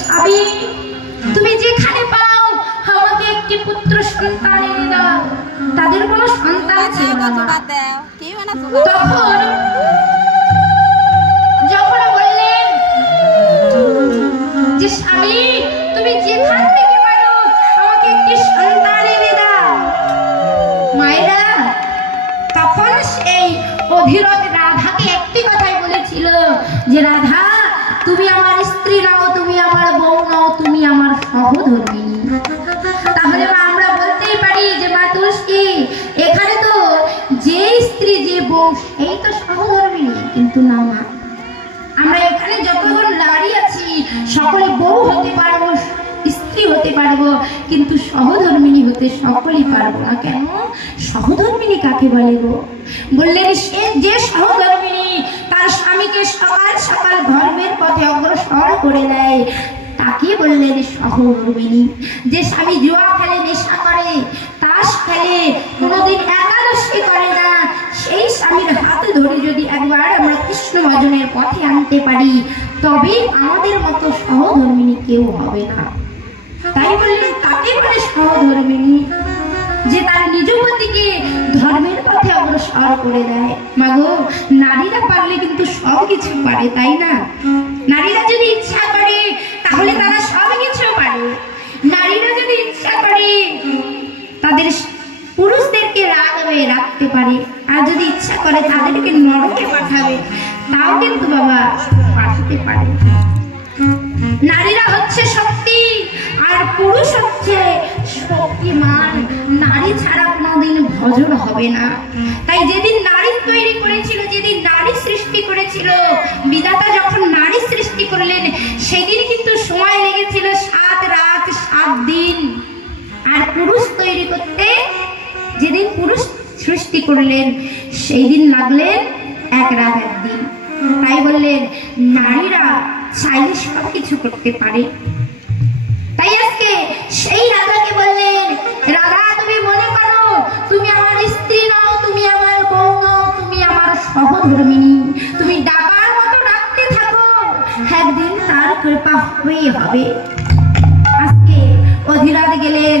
স্বামী তুমি যেখানে পাও আমাকে একটি পুত্র সন্তান এনে দাও। তাদের কোনো সন্তান ছিল না। তখন যখন বললেন যে স্বামী তুমি যেখান থেকে পারো আমাকে একটি সন্তান এনে দাও। মায়েরা তখন সেই রাধাকে একটি কথাই বলেছিল যে রাধা কিন্তু সহধর্মিনী হতে সকলেই পারব না কেন? সহধর্মিনী কাকে বলে গো? বললেন, সে যে সহধর্মিনী তার স্বামীকে সকাল সকাল ধর্মের পথে অগ্রসর করে দেয় তাকে বললেন সহধর্মিনী যে স্বামী জুয়া খেলে, নেশা করে, তাস খেলে, কোনোদিন একাদশী করে সেই স্বামীর হাত ধরে যদি একবার আমরা কৃষ্ণ ভজনের পথে আনতে পারি, তবে আমাদের মতো সহধর্মিনী কেউ হবে না। তাই বললেন তাকে বলে সহধর্মিনী? যে তার নিজ পতিকে ধর্মের পথে অগ্রসর করে দেয়। মাগো, নারীরা পারলে কিন্তু সব কিছু পারে, তাই না? নারীরা যদি ইচ্ছা করে, তাহলে তারা সব কিছু পারে। নারীরা যদি ইচ্ছা করে, তাদের পুরুষদেরকে রাখতে পারে। আর যদি ইচ্ছা করে তাদেরকে নরকে পাঠাবে, তাও কিন্তু বাবা পাঠাতে পারে নারীরা হচ্ছে শক্তি, আর পুরুষ হচ্ছে শক্তিমান। নারী ছাড়া কোনোদিন ভজন হবে না। তাই যেদিন নারী তৈরি করেছিল, যেদিন নারী সৃষ্টি করেছিল, বিধাতা যখন নারী সৃষ্টি করলেন, সেদিন কিন্তু সময় লেগেছিল সাত রাত, সাত দিন। আর পুরুষ তৈরি করতে, যেদিন পুরুষ সৃষ্টি করলেন সেই দিন লাগলেন এক রাত একদিন। তাই বললেন, নারীরা চাইলে সব কিছু করতে পারে। তাই আজকে সেই রাধাকে বললেন রাধা তুমি মনে করো, তুমি আমার স্ত্রী নাও, তুমি আমার বউ নাও, তুমি আমার সহধর্মিনী। তুমি ডাকার মতো ডাকতে থাকো, একদিন তার কৃপা হবেই হবে আজকে অধীরাত গেলেন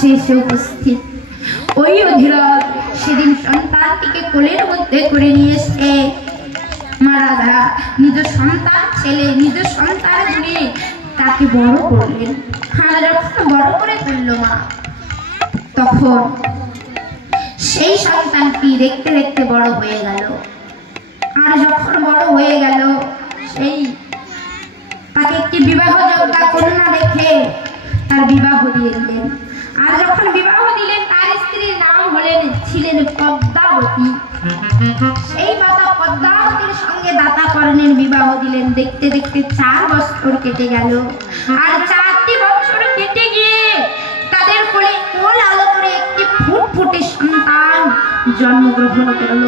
কাছে এসে উপস্থিত। ওই অধীরথ সেদিন সন্তানটিকে কোলের মধ্যে করে নিয়ে এসে মা রাধা নিজ সন্তান ছেলে, নিজ সন্তান নিয়ে তাকে বড় করলেন। হ্যাঁ যখন বড় করে তুললো মা, তখন সেই সন্তানটি দেখতে দেখতে বড় হয়ে গেল। আর যখন বড় হয়ে গেল, সেই তাকে একটি বিবাহ যোগ্যা কন্যা দেখে তার বিবাহ দিয়ে দিলেন। আর যখন বিবাহ দিলেন, তার স্ত্রীর নাম হলেন ছিলেন পদ্মাবতী। সেই মাতা পদ্মাবতীর সঙ্গে দাতা কর্ণের বিবাহ দিলেন। দেখতে দেখতে চার বছর কেটে গেল। আর চারটি বছর কেটে গিয়ে তাদের কোলে কোল আলো করে একটি ফুটফুটে সন্তান জন্মগ্রহণ করল।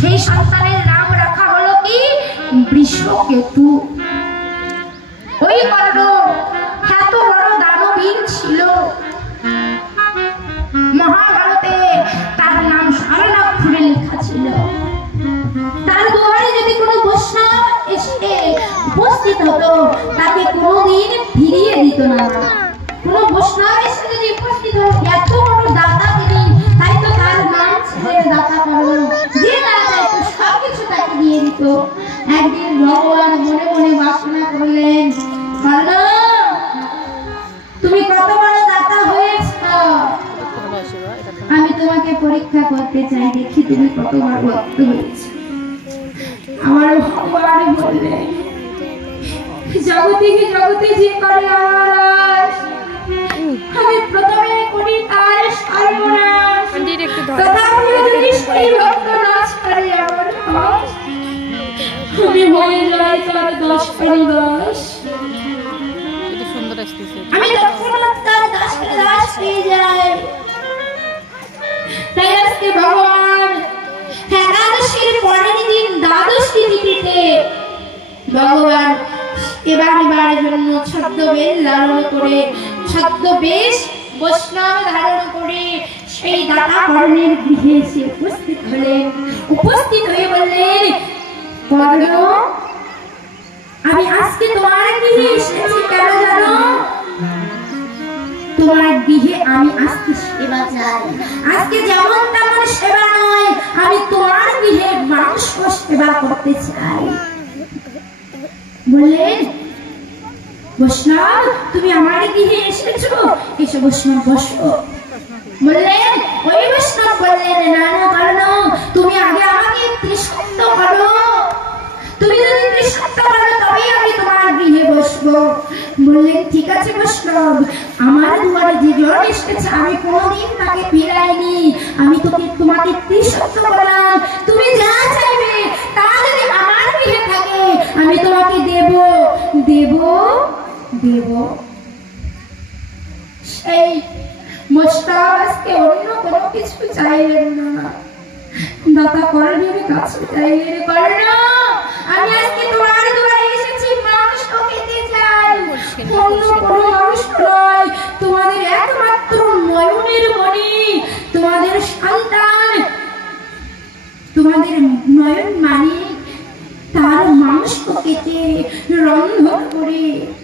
সেই সন্তানের নাম রাখা হলো কি? বৃষকেতু। ওই কর্ণ কোনো বৈষ্ণব এসে যদি উপস্থিত হতো এত বড় দাতা তিনি, তাই তো তার নাম ছেড়ে দাতা করল যে না চাইতো সব তাকে দিয়ে দিত। একদিন ভগবান মনে মনে বাসনা করলেন তুমি কত বড় দাতা আমি তোমাকে পরীক্ষা করতে চাই, দেখি তুমি কতবার ভক্ত হয়েছে। আমার ভগবান বললে জগতে জগতে যে করে আমার আমি প্রথমে করি তার সর্বনাশ। ভক্ত নাশ করে আমার আমি হয়ে যাই তার দশ দাস আমি তৎক্ষণাৎ তার দাস দাস হয়ে যাই। তাই আজকে ভগবান একাদশীর পরের দিন দ্বাদশ তিথিতে ভগবান এবার জন্য ছদ্মবেশ ধারণ করে, ছদ্মবেশ বৈষ্ণব ধারণ করে, সেই দাতা কর্ণের গৃহে এসে উপস্থিত হলেন। উপস্থিত হয়ে বললেন কর্ণ আমি আজকে তোমার গৃহে এসেছি, কেন জানো? তোমার গৃহে আমি আজকে সেবা চাই। আজকে যেমন তেমন সেবা নয়, আমি তোমার গৃহে মানুষ সেবা করতে চাই। বললেন তুমি আমার গৃহে এসেছ? এসো বৈষ্ণব বসো। বললেন, ওই বললেন কারণ তুমি আগে আমাকে করো। তুমি যদি করো, তবেই আমি তোমার গৃহে বসবো। বললেন, ঠিক আছে আমার যে এসেছে, আমি কোনোদিন তাকে ফিরাইনি। আমি তোকে, তোমাকে তৃষ্ণান্ত করলাম। তুমি যা চাইবে তা যদি আমার গৃহে থাকে আমি তোমাকে দেব দেব দেব। সেই মোস্তাব অন্য কোনো কিছু চাইলেন না। দাতা কর্ণের কাছে চাইলেন, কর্ণ, আমি আজকে তোমার দুয়ারে এসেছি মাংস খেতে চাই অন্য কোনো মানুষ নয়। তোমাদের একমাত্র নয়নের মণি, তোমাদের সন্তান, তোমাদের নয়ন মানি তার মাংস কেটে রন্ধন করে